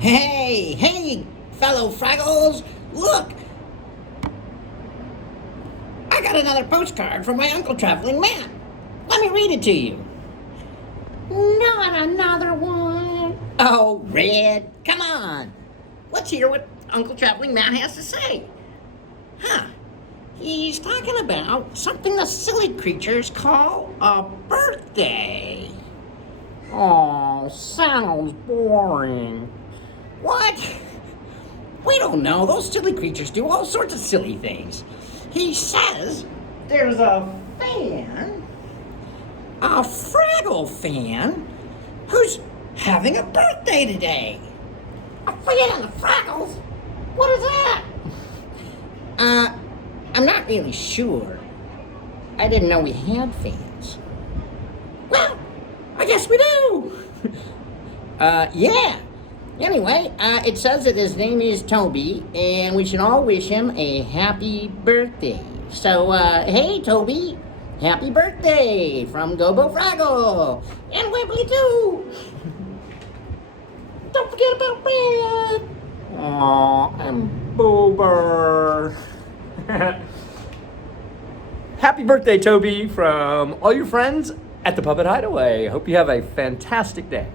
Hey, fellow Fraggles, look! I got another postcard from my Uncle Traveling Man. Let me read it to you. Not another one. Oh, Red, come on. Let's hear what Uncle Traveling Man has to say. He's talking about something the silly creatures call a birthday. Oh, sounds boring. What? We don't know. Those silly creatures do all sorts of silly things. He says there's a fan, a Fraggle fan, who's having a birthday today. A fan of Fraggles? What is that? I'm not really sure. I didn't know we had fans. Well, I guess we do. Yeah. Anyway, it says that his name is Toby, and we should all wish him a happy birthday. So, hey, Toby, happy birthday from Gobo Fraggle, and Wibbly too. Don't forget about Red. Aw, and Boober. Happy birthday, Toby, from all your friends at the Puppet Hideaway. Hope you have a fantastic day.